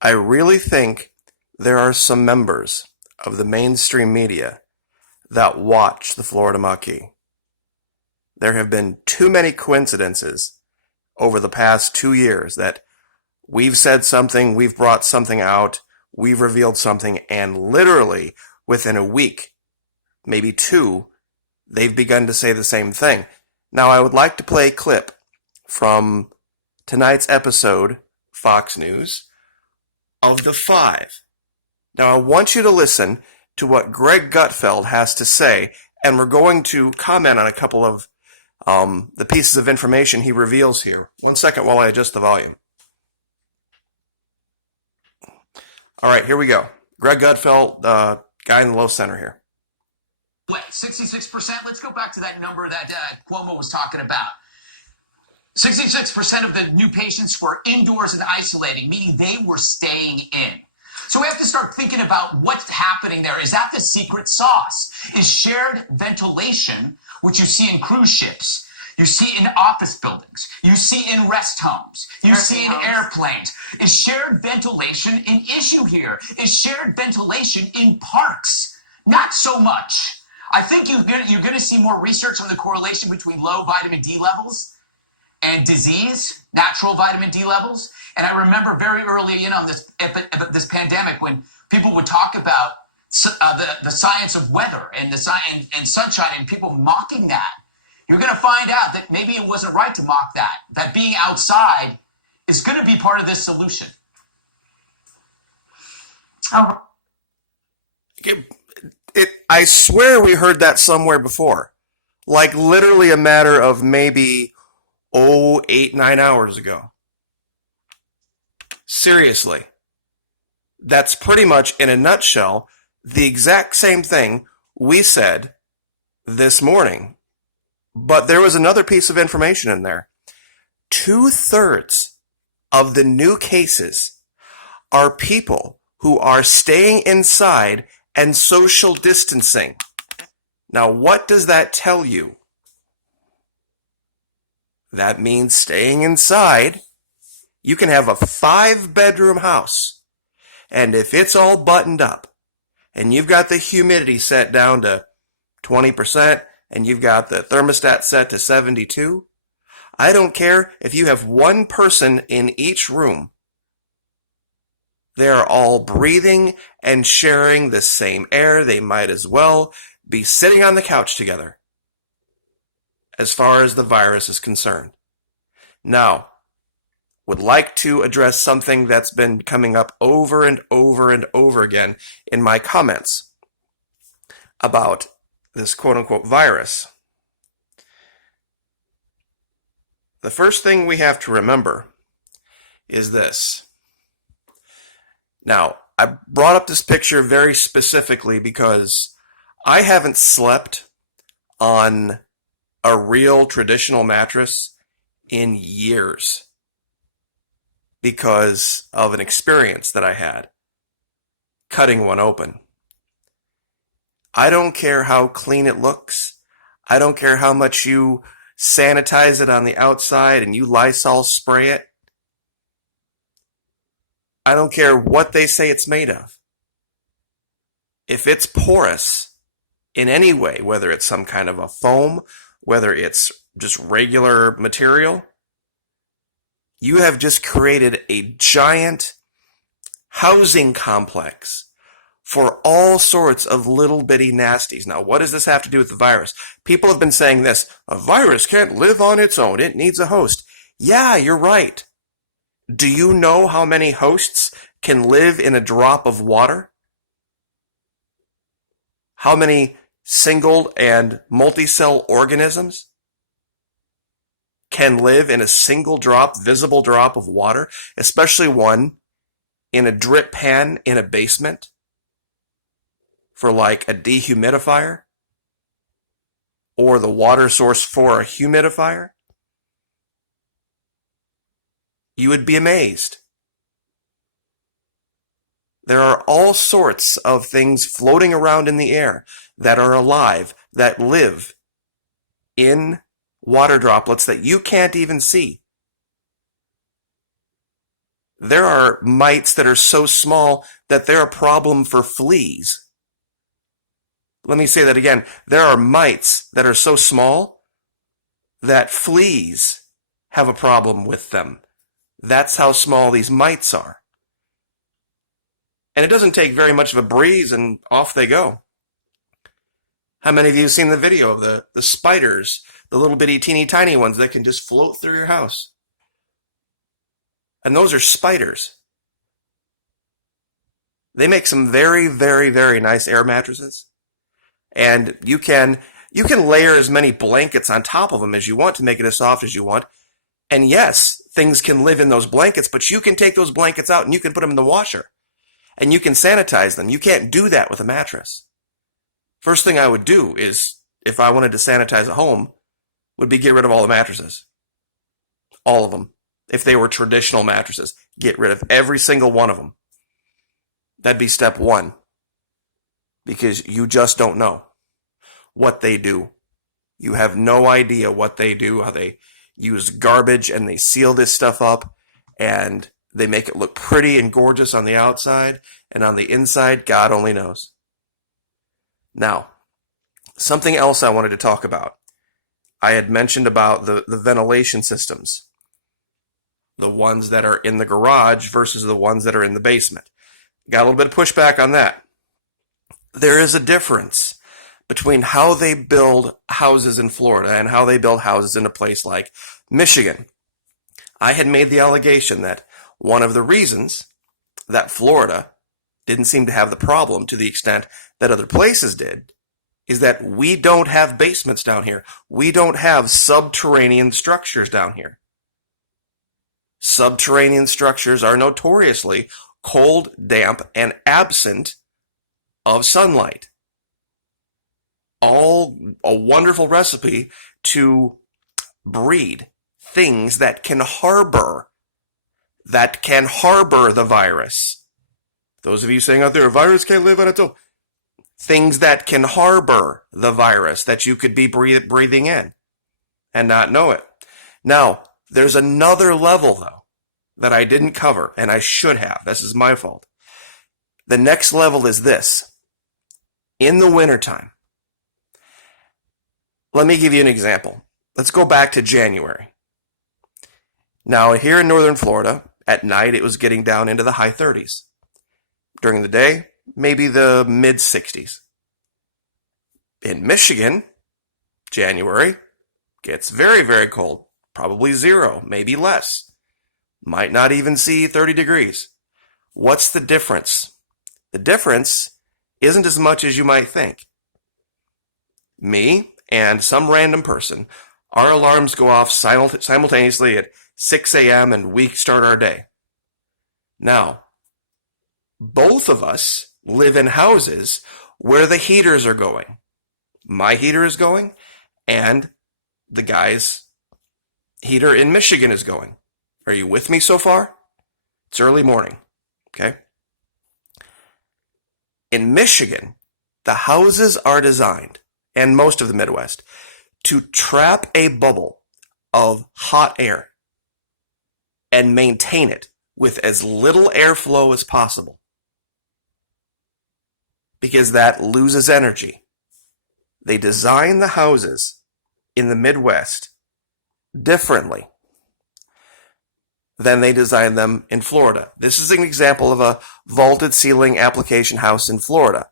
I really think there are some members of the mainstream media that watch the Florida Maquis. There have been too many coincidences over the past 2 years that we've said something, we've brought something out, we've revealed something, and literally within a week, maybe two, they've begun to say the same thing. Now, I would like to play a clip from tonight's episode, Fox News, of the five. Now, I want you to listen to what Greg Gutfeld has to say, and we're going to comment on a couple of the pieces of information he reveals here. 1 second while I adjust the volume. All right, here we go. Greg Gutfeld, guy in the low center here. Wait, 66%? Let's go back to that number that Cuomo was talking about. 66% of the new patients were indoors and isolating, meaning they were staying in. So we have to start thinking about what's happening there. Is that the secret sauce? Is shared ventilation, which you see in cruise ships, you see in office buildings, you see in rest homes, you see in airplanes. Is shared ventilation an issue here? Is shared ventilation in parks? Not so much. I think you're going to see more research on the correlation between low vitamin D levels and disease, natural vitamin D levels. And I remember very early on this pandemic when people would talk about the science of weather and and sunshine and people mocking that. You're going to find out that maybe it wasn't right to mock that being outside is going to be part of this solution. Oh, I swear we heard that somewhere before. Like literally a matter of maybe, 8-9 hours ago. Seriously. That's pretty much, in a nutshell, the exact same thing we said this morning. But there was another piece of information in there. 2/3 of the new cases are people who are staying inside and social distancing. Now, what does that tell you? That means staying inside. You can have a 5-bedroom house, and if it's all buttoned up, and you've got the humidity set down to 20%, and you've got the thermostat set to 72, I don't care if you have one person in each room. They're all breathing and sharing the same air. They might as well be sitting on the couch together, as far as the virus is concerned. Now, would like to address something that's been coming up over and over and over again in my comments about this quote-unquote virus. The first thing we have to remember is this. Now, I brought up this picture very specifically because I haven't slept on a real traditional mattress in years because of an experience that I had cutting one open. I don't care how clean it looks. I don't care how much you sanitize it on the outside and you Lysol spray it. I don't care what they say it's made of. If it's porous in any way, whether it's some kind of a foam, whether it's just regular material, you have just created a giant housing complex for all sorts of little bitty nasties. Now, what does this have to do with the virus? People have been saying this, a virus can't live on its own, it needs a host. Yeah, you're right. Do you know how many hosts can live in a drop of water? How many single and multi-cell organisms can live in a single drop, visible drop of water, especially one in a drip pan in a basement for like a dehumidifier or the water source for a humidifier? You would be amazed. There are all sorts of things floating around in the air that are alive, that live in water droplets that you can't even see. There are mites that are so small that they're a problem for fleas. Let me say that again. There are mites that are so small that fleas have a problem with them. That's how small these mites are. And it doesn't take very much of a breeze and off they go. How many of you have seen the video of the spiders, the little bitty teeny tiny ones that can just float through your house? And those are spiders. They make some very, very, very nice air mattresses. And you can layer as many blankets on top of them as you want to make it as soft as you want. And yes, things can live in those blankets, but you can take those blankets out and you can put them in the washer. And you can sanitize them. You can't do that with a mattress. First thing I would do is, if I wanted to sanitize a home, would be get rid of all the mattresses. All of them. If they were traditional mattresses, get rid of every single one of them. That'd be step one. Because you just don't know what they do. You have no idea what they do, how they use garbage and they seal this stuff up and they make it look pretty and gorgeous on the outside, and on the inside, God only knows. Now, something else I wanted to talk about. I had mentioned about the ventilation systems. The ones that are in the garage versus the ones that are in the basement. Got a little bit of pushback on that. There is a difference between how they build houses in Florida and how they build houses in a place like Michigan. I had made the allegation that one of the reasons that Florida didn't seem to have the problem to the extent that other places did is that we don't have basements down here. We don't have subterranean structures down here. Subterranean structures are notoriously cold, damp, and absent of sunlight. All a wonderful recipe to breed things that can harbor the virus. Those of you saying out there, a virus can't live on its own. Things that can harbor the virus that you could be breathing in and not know it. Now, there's another level, though, that I didn't cover, and I should have. This is my fault. The next level is this. In the wintertime, let me give you an example. Let's go back to January. Now, here in northern Florida, at night it was getting down into the high 30s. During the day, maybe the mid 60s. In Michigan, January gets very, very cold. Probably 0, maybe less. Might not even see 30 degrees. What's the difference? The difference isn't as much as you might think. Me and some random person, our alarms go off simultaneously at 6 a.m. and we start our day. Now, both of us live in houses where the heaters are going. My heater is going, and the guy's heater in Michigan is going. Are you with me so far? It's early morning, okay? In Michigan, the houses are designed, and most of the Midwest, to trap a bubble of hot air and maintain it with as little airflow as possible. Because that loses energy. They design the houses in the Midwest differently than they design them in Florida. This is an example of a vaulted ceiling application house in Florida,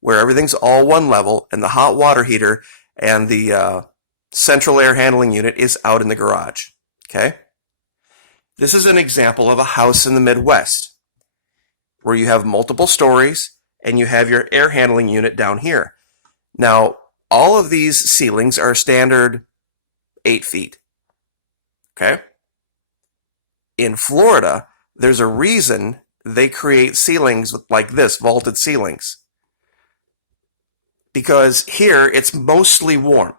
where everything's all one level and the hot water heater and the central air handling unit is out in the garage. Okay? This is an example of a house in the Midwest, where you have multiple stories and you have your air handling unit down here. Now, all of these ceilings are standard 8 feet. Okay? In Florida, there's a reason they create ceilings like this, vaulted ceilings. Because here, it's mostly warm.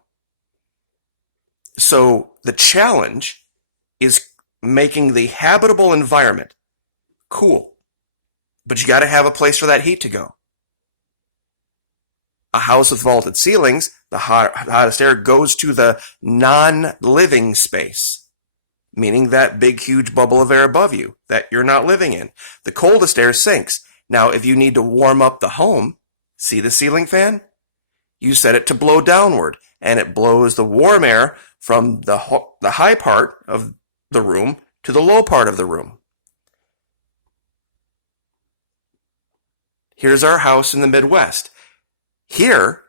So the challenge is making the habitable environment cool. But you got to have a place for that heat to go. A house with vaulted ceilings, the hottest air goes to the non-living space. meaning that big, huge bubble of air above you that you're not living in. The coldest air sinks. Now, if you need to warm up the home, see the ceiling fan? You set it to blow downward, and it blows the warm air from the high part of the room to the low part of the room. Here's our house in the Midwest. Here,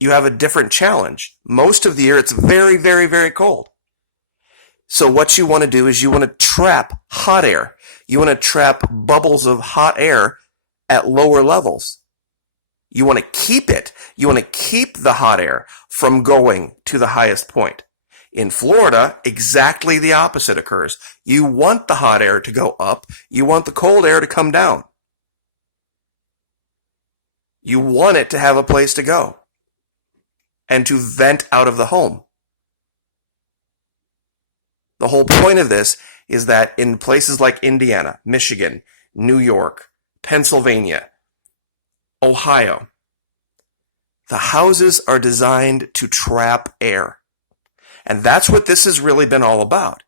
you have a different challenge. Most of the year, it's very, very, very cold. So what you want to do is you want to trap hot air. You want to trap bubbles of hot air at lower levels. You want to keep it. You want to keep the hot air from going to the highest point. In Florida, exactly the opposite occurs. You want the hot air to go up. You want the cold air to come down. You want it to have a place to go and to vent out of the home. The whole point of this is that in places like Indiana, Michigan, New York, Pennsylvania, Ohio, the houses are designed to trap air. And that's what this has really been all about.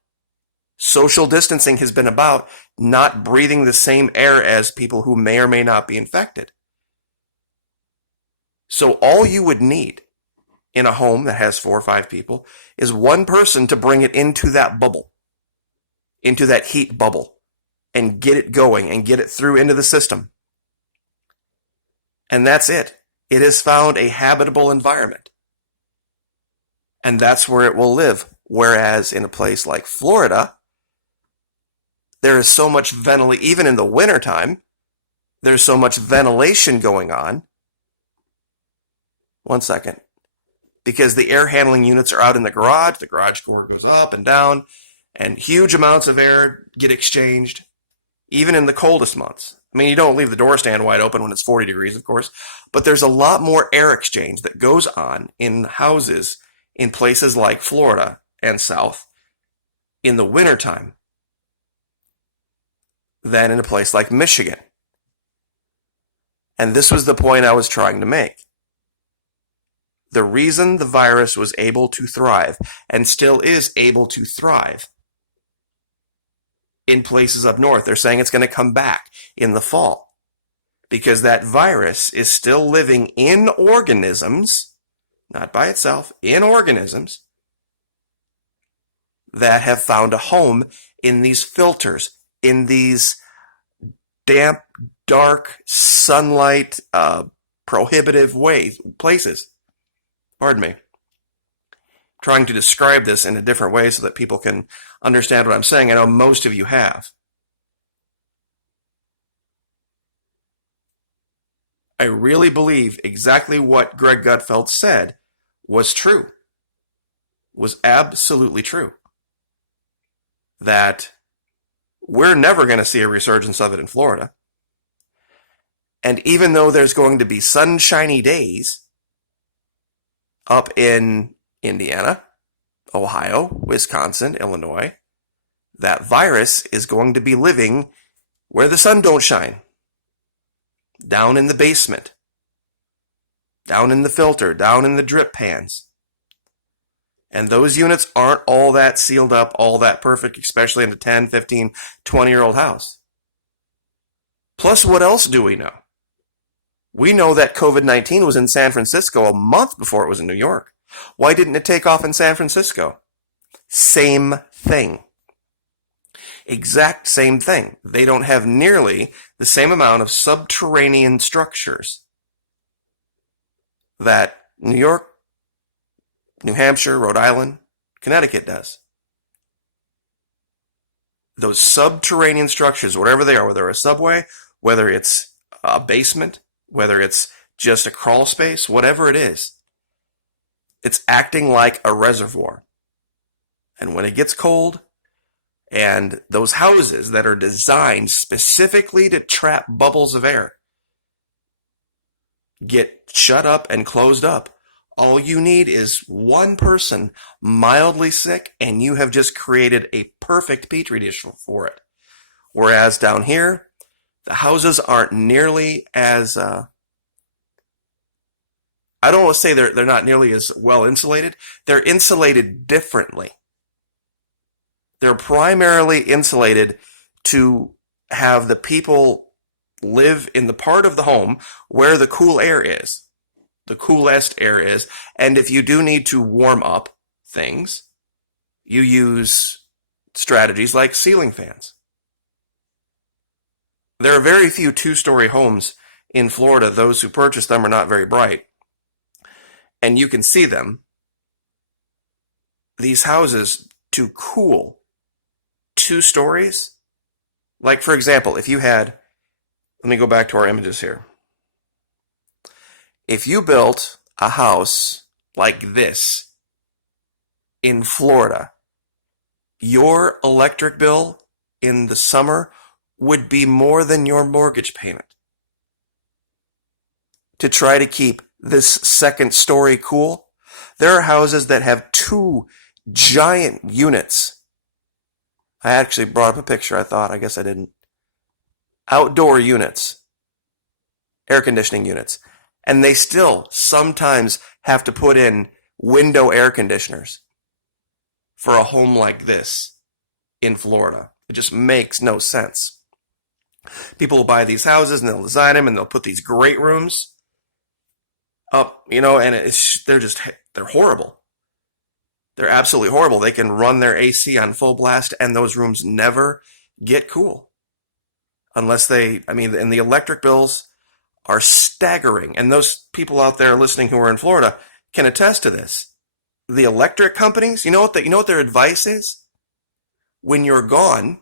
Social distancing has been about not breathing the same air as people who may or may not be infected. So all you would need in a home that has 4 or 5 people is one person to bring it into that bubble, into that heat bubble, and get it going and get it through into the system. And that's it. It has found a habitable environment. And that's where it will live. Whereas in a place like Florida, there is so much ventilation, even in the wintertime, there's so much ventilation going on. One second. Because the air handling units are out in the garage door goes up and down, and huge amounts of air get exchanged, even in the coldest months. I mean, you don't leave the door stand wide open when it's 40 degrees, of course, but there's a lot more air exchange that goes on in houses in places like Florida and South in the wintertime than in a place like Michigan. And this was the point I was trying to make. The reason the virus was able to thrive, and still is able to thrive, in places up north, they're saying it's going to come back in the fall, because that virus is still living in organisms, not by itself, in organisms that have found a home in these filters, in these damp, dark, sunlight, prohibitive places. Pardon me. I'm trying to describe this in a different way so that people can understand what I'm saying. I know most of you have. I really believe exactly what Greg Gutfeld said was true. Was absolutely true. That we're never going to see a resurgence of it in Florida. And even though there's going to be sunshiny days up in Indiana, Ohio, Wisconsin, Illinois, that virus is going to be living where the sun don't shine. Down in the basement. Down in the filter. Down in the drip pans. And those units aren't all that sealed up, all that perfect, especially in a 10, 15, 20-year-old house. Plus, what else do we know? We know that COVID-19 was in San Francisco a month before it was in New York. Why didn't it take off in San Francisco? Same thing. Exact same thing. They don't have nearly the same amount of subterranean structures that New York, New Hampshire, Rhode Island, Connecticut does. Those subterranean structures, whatever they are, whether a subway, whether it's a basement, whether it's just a crawl space, whatever it is, it's acting like a reservoir. And when it gets cold, and those houses that are designed specifically to trap bubbles of air get shut up and closed up, all you need is one person mildly sick, and you have just created a perfect petri dish for it. Whereas down here, the houses aren't nearly as, I don't want to say they're not nearly as well insulated. They're insulated differently. They're primarily insulated to have the people live in the part of the home where the cool air is, the coolest air is. And if you do need to warm up things, you use strategies like ceiling fans. There are very few two-story homes in Florida. Those who purchase them are not very bright. And you can see them. These houses, to cool 2 stories, like for example, if you had, let me go back to our images here. If you built a house like this in Florida, your electric bill in the summer would be more than your mortgage payment. To try to keep this second story cool, there are houses that have 2 giant units. I actually brought up a picture, I guess I didn't. Outdoor units, air conditioning units, and they still sometimes have to put in window air conditioners for a home like this in Florida. It just makes no sense. People will buy these houses and they'll design them and they'll put these great rooms up, and they're horrible. They're absolutely horrible. They can run their AC on full blast and those rooms never get cool. And the electric bills are staggering. And those people out there listening who are in Florida can attest to this. The electric companies, you know what their advice is? When you're gone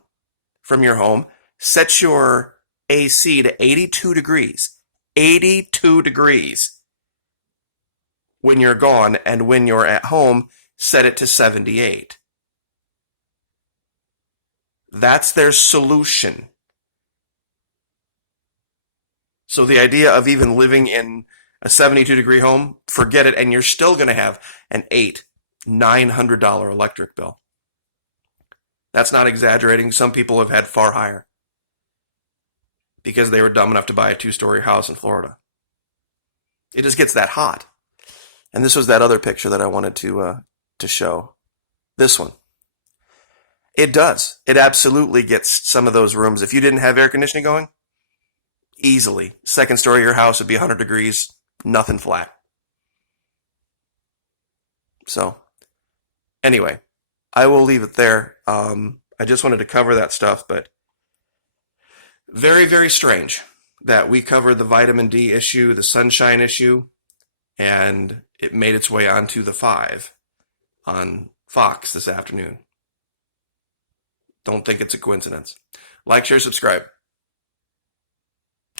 from your home, set your AC to 82 degrees. 82 degrees when you're gone, and when you're at home, set it to 78. That's their solution. So the idea of even living in a 72-degree home, forget it, and you're still going to have an $900 electric bill. That's not exaggerating. Some people have had far higher because they were dumb enough to buy a 2-story house in Florida. It just gets that hot. And this was that other picture that I wanted to show. This one. It does. It absolutely gets some of those rooms. If you didn't have air conditioning going, easily. Second story of your house would be 100 degrees, nothing flat. So, anyway, I will leave it there. I just wanted to cover that stuff, but very, very strange that we covered the vitamin D issue, the sunshine issue, and it made its way onto the 5 on Fox this afternoon. Don't think it's a coincidence. Like, share, subscribe.